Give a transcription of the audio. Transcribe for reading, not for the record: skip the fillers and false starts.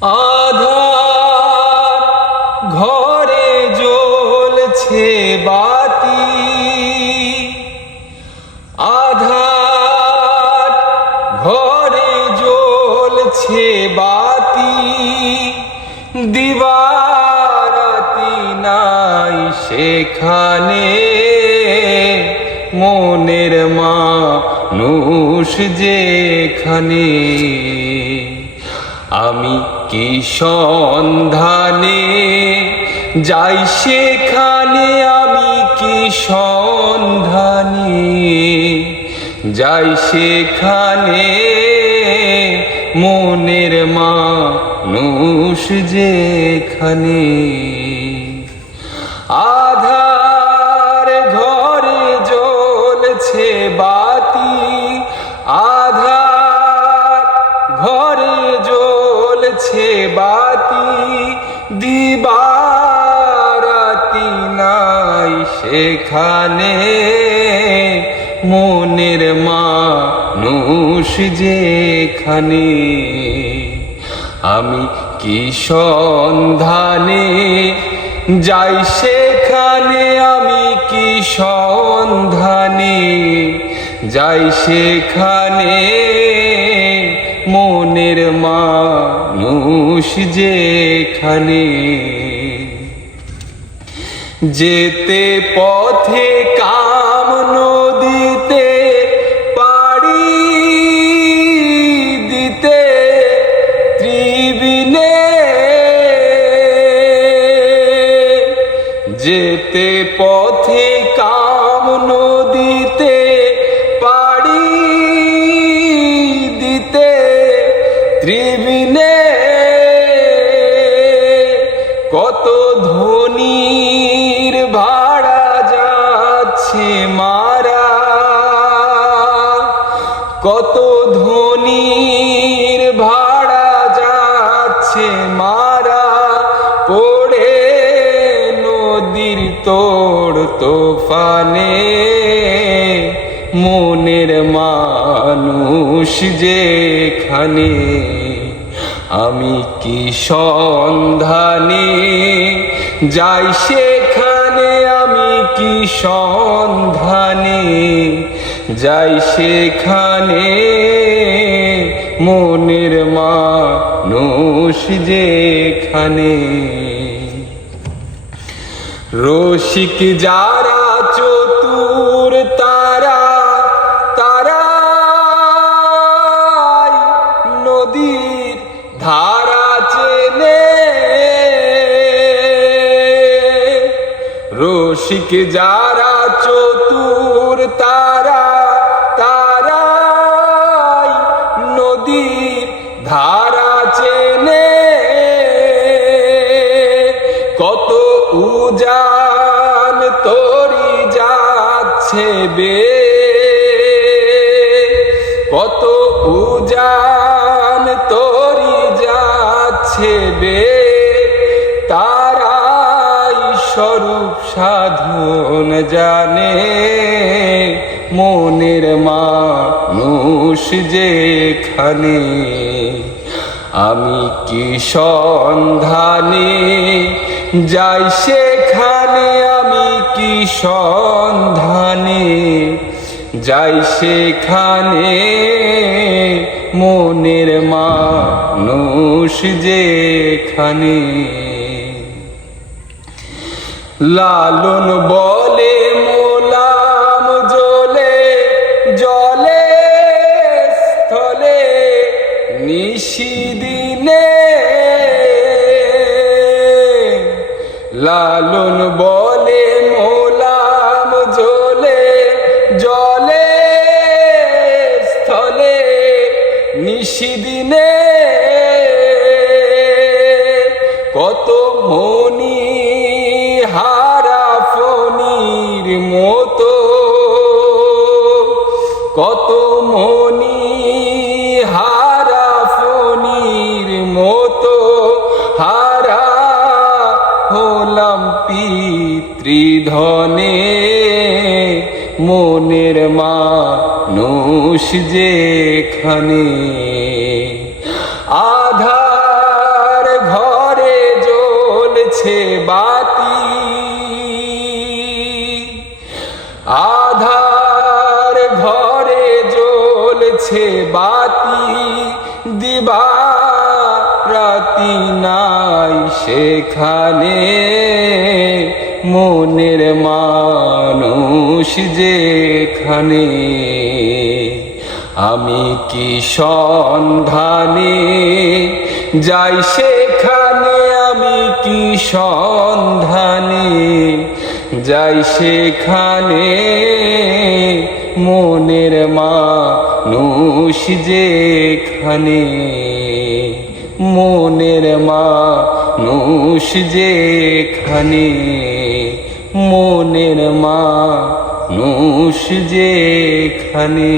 আধার ঘরে জ্বলছে বাতি, আধার ঘরে জ্বলছে বাতি, দিবারাতি নাই সেখানে মনের মানুষ যেখানে। আমি কি সন্ধানে যাই সেখানে, আমি কি সন্ধানে যাই সেখানে মনের মানুষ যেখানে। আধার ঘরে জ্বলছে বাতি, আধার ঘরে জ্বলছে বাতি, দিবারাতি নাই সেখানে মনের মানুষ যেখানে। আমি কি সন্ধানে যাই সেখানে, আমি কি সন্ধানে যাই সেখানে মনের মানুষ যেখানে। যেতে পথে কাম নদীতে পাড়ি দিতে ত্রিবিনে, যেতে পথে কাম নদীতে পাড়ি দিতে ত্রিবিনে, কত ধনীর ভাড়া যাচ্ছে মারা, কত ধনীর ভাড়া যাচ্ছে মারা, পড়ে নদীর তোড় তোফানে মনের মানুষ যেখানে। আমি কি সন্ধানে যাই সেখানে, আমি কি সন্ধানে যাই সেখানে মনের মানুষ যেখানে। রসিক যারা চতুর তারা, তারাই নদীর ধারা চেনে, রসিক যারা চতুর তারা, তারাই নদীর ধারা চেনে, কত উজান তরি যাচ্ছে বে, কত উজান তরি যাচ্ছে বে, তারাই স্বরূপ সাধন জানে মনের মানুষ যেখানে। আমি কি সন্ধানে যাই সেখানে, আমি কি সন্ধানে যাই সেখানে মনের মানুষ যেখানে। লালন বলে মোলাম জ্বলে জলে স্থলে নিশিদিনে, লালন বলে মোলাম জ্বলে জলে স্থলে নিশিদিনে, কত মনি হারা ফণির মতো, কত মনি হারা ফণির মতো হারা হলাম পিতৃধনে মনের মানুষ যেখানে। আধার রাতি নাই সেখানে মনের মানুষ যেখানে আমি কি সন্ধানে যাই সেখানে আমি কি সন্ধানে যাই সেখানে মনের মানুষ যেখানে মনের মানুষ যেখানে মনের মানুষ যেখানে